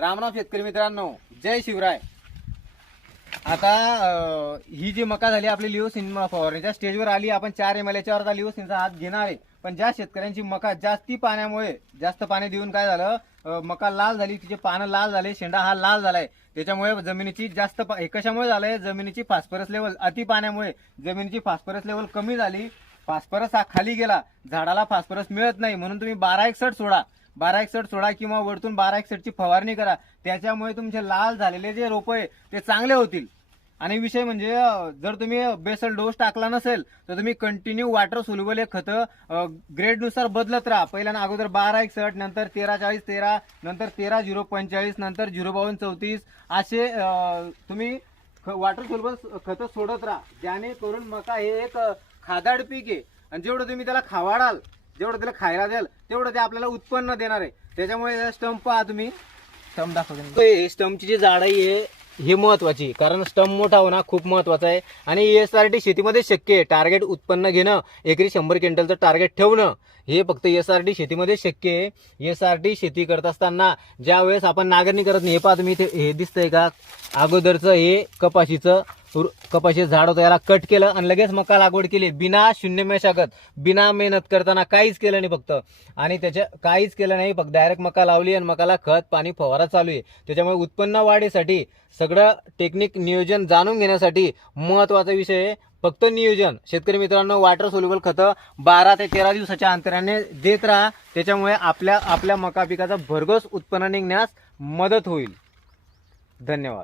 रामराम शेतकरी मित्रांनो, जय शिवराय. आता ही जी मका झाली आपली लिओसिन फवारणीच्या स्टेजवर आली. आपण 4 ml याच्यावर आता लिओसिनचा हात घेणार आहे. पण ज्या शेतकऱ्यांची मका जास्ती पाण्यामुळे जास्त पाणी देऊन काय झालं, मका लाल झाली, तिचे पानं लाल झाले, शेंडा हा लाल झालाय. त्याच्यामुळे जमिनीची जास्त कशामुळे झालंय, जमिनीची फॉस्फरस लेवल अति पाण्यामुळे जमिनीची फॉस्फरस लेवल कमी झाली. फॉस्फरस हा खाली गेला, झाडाला फॉस्फरस मिळत नाही. म्हणून तुम्ही 1261 सोडा, 1261 सोडा किंवा वरतून 1261 ची फवारणी करा. त्याच्यामुळे तुमचे लाल झालेले जे रोप आहे ते चांगले होतील. आणि विषय म्हणजे जर तुम्ही बेसल डोस टाकला नसेल तर तुम्ही कंटिन्यू वॉटर सोल्युबल हे खतं ग्रेडनुसार बदलत राहा. पहिल्यांदा अगोदर 1261, नंतर 1340-13, नंतर 13-045, नंतर 052-34 असे तुम्ही वॉटर सोल्युबल खतं सोडत राहा. ज्याने करून मका हे एक खादाड पीक आहे. आणि जेवढं तुम्ही त्याला खावाडाल, जेवढं त्याला खायला द्याल, तेवढं ते आपल्याला उत्पन्न देणार आहे. त्याच्यामुळे स्टंप पहा तुम्ही, स्टंप दाखवतो. स्टंपची जी जाडाई आहे हे महत्वाची, कारण स्टंप मोठा होणं खूप महत्वाचं आहे. आणि ESRT शेतीमध्ये शक्य आहे. टार्गेट उत्पन्न घेणं, एकरी 100 क्विंटलचं टार्गेट ठेवणं हे फक्त ESRT शेतीमध्ये शक्य आहे. ESRT शेती करत असताना ज्या वेळेस आपण नांगरणी करत नाही, हे पहा तुम्ही, हे दिसतंय का, अगोदरचं हे कपाशीचं झाड होतं, याला कट केलं आणि लगेच मका लागवड केली. बिना शून्य मशागत, बिना मेहनत करताना काहीच केलं नाही फक्त. आणि काहीच केलं नाही, फक्त डायरेक्ट मका लावली आणि मकाला खत पाणी फवारा चालू आहे. त्याच्यामुळे उत्पन्न वाढीसाठी सगळं टेक्निक नियोजन जाणून घेण्यासाठी महत्वाचा विषय आहे फक्त नियोजन. शेतकरी मित्रांनो, वॉटर सोल्युबल खतं 12 ते 13 दिवसाच्या अंतराने देत राहा. त्याच्यामुळे आपल्या मका पिकाचं भरघोस उत्पन्न निघण्यास मदत होईल. धन्यवाद.